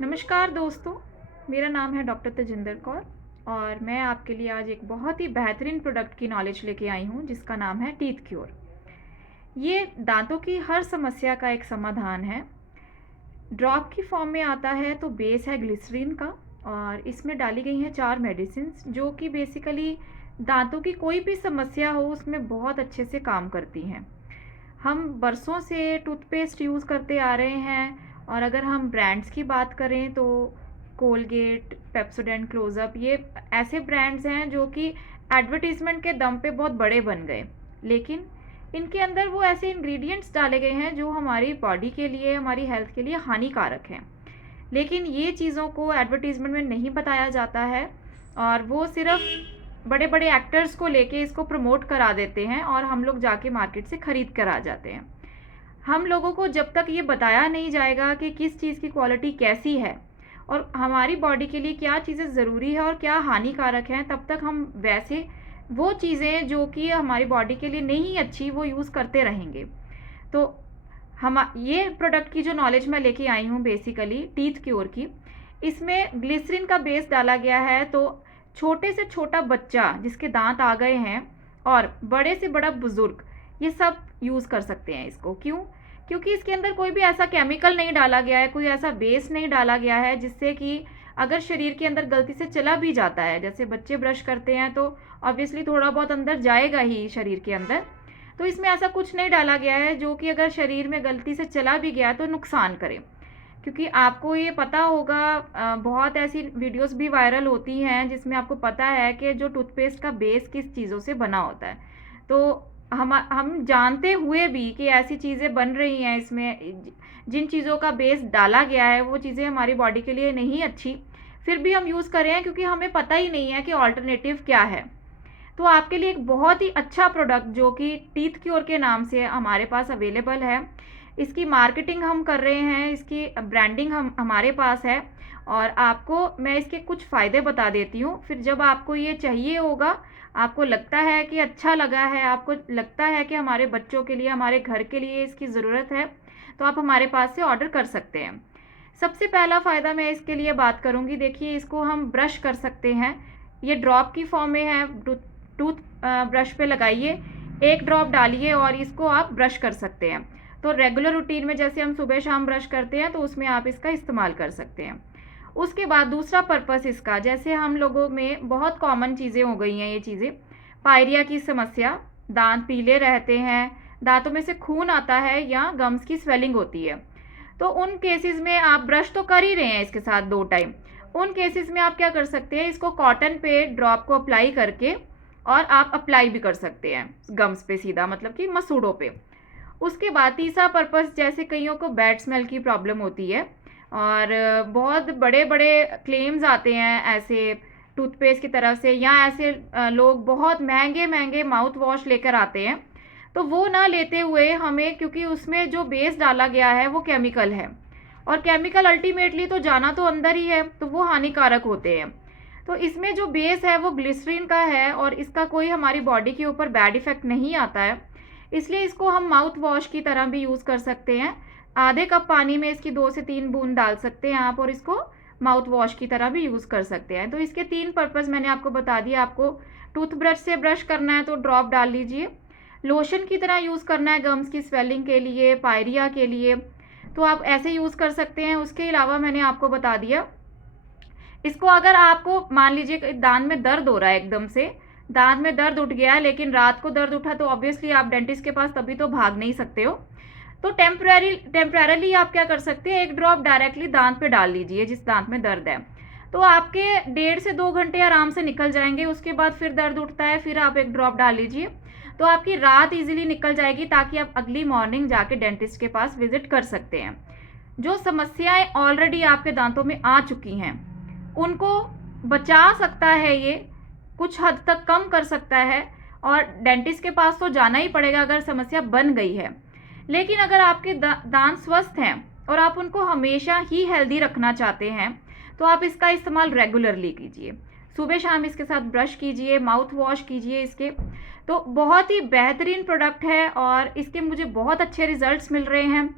नमस्कार दोस्तों, मेरा नाम है डॉक्टर तेजिंदर कौर और मैं आपके लिए आज एक बहुत ही बेहतरीन प्रोडक्ट की नॉलेज लेके आई हूँ जिसका नाम है टीथ क्योर। ये दांतों की हर समस्या का एक समाधान है। ड्रॉप की फॉर्म में आता है तो बेस है ग्लिसरीन का और इसमें डाली गई हैं 4 मेडिसिन्स जो कि बेसिकली दांतों की कोई भी समस्या हो उसमें बहुत अच्छे से काम करती हैं। हम बरसों से टूथपेस्ट यूज़ करते आ रहे हैं और अगर हम ब्रांड्स की बात करें तो कोलगेट, पेप्सोडेंट, क्लोज़अप ये ऐसे ब्रांड्स हैं जो कि एडवर्टीज़मेंट के दम पे बहुत बड़े बन गए। लेकिन इनके अंदर वो ऐसे इंग्रेडिएंट्स डाले गए हैं जो हमारी बॉडी के लिए, हमारी हेल्थ के लिए हानिकारक हैं। लेकिन ये चीज़ों को एडवर्टीज़मेंट में नहीं बताया जाता है और वो सिर्फ बड़े बड़े एक्टर्स को लेके इसको प्रमोट करा देते हैं और हम लोग जाके मार्केट से ख़रीद कर आ जाते हैं। हम लोगों को जब तक ये बताया नहीं जाएगा कि किस चीज़ की क्वालिटी कैसी है और हमारी बॉडी के लिए क्या चीज़ें ज़रूरी है और क्या हानिकारक हैं, तब तक हम वैसे वो चीज़ें जो कि हमारी बॉडी के लिए नहीं अच्छी वो यूज़ करते रहेंगे। तो हम ये प्रोडक्ट की जो नॉलेज मैं लेके आई हूँ बेसिकली टीथ क्योर की, इसमें ग्लिसरीन का बेस डाला गया है। तो छोटे से छोटा बच्चा जिसके दांत आ गए हैं और बड़े से बड़ा बुजुर्ग ये सब यूज़ कर सकते हैं इसको। क्यों? क्योंकि इसके अंदर कोई भी ऐसा केमिकल नहीं डाला गया है, कोई ऐसा बेस नहीं डाला गया है जिससे कि अगर शरीर के अंदर गलती से चला भी जाता है, जैसे बच्चे ब्रश करते हैं तो ऑब्वियसली थोड़ा बहुत अंदर जाएगा ही शरीर के अंदर, तो इसमें ऐसा कुछ नहीं डाला गया है जो कि अगर शरीर में गलती से चला भी गया तो नुकसान करे। क्योंकि आपको ये पता होगा, बहुत ऐसी वीडियोस भी वायरल होती हैं जिसमें आपको पता है कि जो टूथपेस्ट का बेस किस चीज़ों से बना होता है। तो हम जानते हुए भी कि ऐसी चीज़ें बन रही हैं इसमें, जिन चीज़ों का बेस डाला गया है वो चीज़ें हमारी बॉडी के लिए नहीं अच्छी, फिर भी हम यूज़ कर रहे हैं क्योंकि हमें पता ही नहीं है कि ऑल्टरनेटिव क्या है। तो आपके लिए एक बहुत ही अच्छा प्रोडक्ट जो कि टीथ क्योर के नाम से हमारे पास अवेलेबल है, इसकी मार्केटिंग हम कर रहे हैं, इसकी ब्रांडिंग हमारे पास है और आपको मैं इसके कुछ फ़ायदे बता देती हूँ। फिर जब आपको ये चाहिए होगा, आपको लगता है कि अच्छा लगा है, आपको लगता है कि हमारे बच्चों के लिए, हमारे घर के लिए इसकी ज़रूरत है, तो आप हमारे पास से ऑर्डर कर सकते हैं। सबसे पहला फ़ायदा मैं इसके लिए बात करूँगी, देखिए इसको हम ब्रश कर सकते हैं। ये ड्रॉप की फॉर्म में है, टूथ ब्रश पे लगाइए, एक ड्रॉप डालिए और इसको आप ब्रश कर सकते हैं। तो रेगुलर रूटीन में जैसे हम सुबह शाम ब्रश करते हैं तो उसमें आप इसका इस्तेमाल कर सकते हैं। उसके बाद दूसरा पर्पस इसका, जैसे हम लोगों में बहुत कॉमन चीज़ें हो गई हैं ये चीज़ें, पायरिया की समस्या, दांत पीले रहते हैं, दांतों में से खून आता है या गम्स की स्वेलिंग होती है, तो उन केसेस में आप ब्रश तो कर ही रहे हैं इसके साथ 2 टाइम, उन केसेस में आप क्या कर सकते हैं, इसको कॉटन पे ड्रॉप को अप्लाई करके और आप अप्लाई भी कर सकते हैं गम्स पे सीधा, मतलब कि मसूड़ों पे। उसके बाद तीसरा पर्पस, जैसे कईयों को बैड स्मेल की प्रॉब्लम होती है और बहुत बड़े बड़े क्लेम्स आते हैं ऐसे टूथपेस्ट की तरफ से, या ऐसे लोग बहुत महंगे महंगे माउथ वॉश लेकर आते हैं, तो वो ना लेते हुए हमें, क्योंकि उसमें जो बेस डाला गया है वो केमिकल है और केमिकल अल्टीमेटली तो जाना तो अंदर ही है, तो वो हानिकारक होते हैं। तो इसमें जो बेस है वो ग्लिसरीन का है और इसका कोई हमारी बॉडी के ऊपर बैड इफ़ेक्ट नहीं आता है, इसलिए इसको हम माउथ वॉश की तरह भी यूज़ कर सकते हैं। आधे कप पानी में इसकी 2 से 3 बूंद डाल सकते हैं आप और इसको माउथ वॉश की तरह भी यूज़ कर सकते हैं। तो इसके 3 पर्पस मैंने आपको बता दिया। आपको टूथब्रश से ब्रश करना है तो ड्रॉप डाल लीजिए, लोशन की तरह यूज़ करना है गम्स की स्वेलिंग के लिए, पायरिया के लिए, तो आप ऐसे यूज़ कर सकते हैं। उसके अलावा मैंने आपको बता दिया, इसको अगर आपको मान लीजिए दांत में दर्द हो रहा है, एकदम से दांत में दर्द उठ गया है, लेकिन रात को दर्द उठा तो ऑब्वियसली आप डेंटिस्ट के पास तभी तो भाग नहीं सकते हो, तो टेम्परेरली आप क्या कर सकते हैं, एक ड्रॉप डायरेक्टली दांत पे डाल लीजिए जिस दांत में दर्द है, तो आपके 1.5 से 2 घंटे आराम से निकल जाएंगे। उसके बाद फिर दर्द उठता है, फिर आप एक ड्रॉप डाल लीजिए, तो आपकी रात इजीली निकल जाएगी, ताकि आप अगली मॉर्निंग जाके डेंटिस्ट के पास विजिट कर सकते हैं। जो समस्याएं ऑलरेडी आपके दांतों में आ चुकी हैं उनको बचा सकता है, ये कुछ हद तक कम कर सकता है, और डेंटिस्ट के पास तो जाना ही पड़ेगा अगर समस्या बन गई है। लेकिन अगर आपके दांत स्वस्थ हैं और आप उनको हमेशा ही हेल्दी रखना चाहते हैं तो आप इसका इस्तेमाल रेगुलरली कीजिए, सुबह शाम इसके साथ ब्रश कीजिए, माउथ वॉश कीजिए इसके। तो बहुत ही बेहतरीन प्रोडक्ट है और इसके मुझे बहुत अच्छे रिजल्ट्स मिल रहे हैं।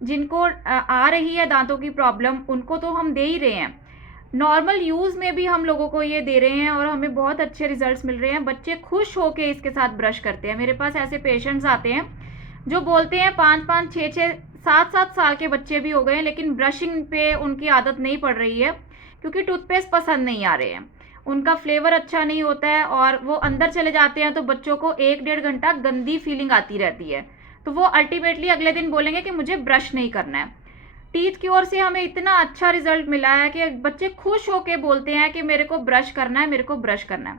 जिनको आ रही है दांतों की प्रॉब्लम, उनको तो हम दे ही रहे हैं। नॉर्मल यूज़ में भी हम लोगों को ये दे रहे हैं और हमें बहुत अच्छे रिजल्ट्स मिल रहे हैं। बच्चे खुश होके इसके साथ ब्रश करते हैं। मेरे पास ऐसे पेशेंट्स आते हैं जो बोलते हैं 5-5, 6-6, 7-7 साल के बच्चे भी हो गए हैं, लेकिन ब्रशिंग पे उनकी आदत नहीं पड़ रही है क्योंकि टूथपेस्ट पसंद नहीं आ रहे हैं, उनका फ्लेवर अच्छा नहीं होता है और वो अंदर चले जाते हैं तो बच्चों को 1-1.5 घंटा गंदी फीलिंग आती रहती है। तो वो अल्टीमेटली अगले दिन बोलेंगे कि मुझे ब्रश नहीं करना है। टीथ क्योर से हमें इतना अच्छा रिजल्ट मिला है कि बच्चे खुश होके बोलते हैं कि मेरे को ब्रश करना है, मेरे को ब्रश करना है।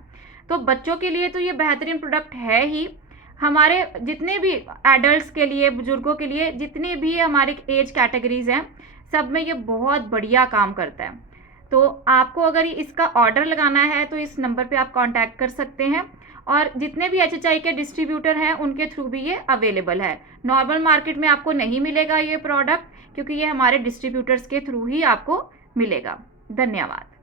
तो बच्चों के लिए तो ये बेहतरीन प्रोडक्ट है ही। हमारे जितने भी एडल्ट्स के लिए, बुजुर्गों के लिए, जितने भी हमारे एज कैटेगरीज हैं, सब में ये बहुत बढ़िया काम करता है। तो आपको अगर इसका ऑर्डर लगाना है तो इस नंबर पे आप कांटेक्ट कर सकते हैं और जितने भी एचएचआई के डिस्ट्रीब्यूटर हैं उनके थ्रू भी ये अवेलेबल है। नॉर्मल मार्केट में आपको नहीं मिलेगा ये प्रोडक्ट, क्योंकि ये हमारे डिस्ट्रीब्यूटर्स के थ्रू ही आपको मिलेगा। धन्यवाद।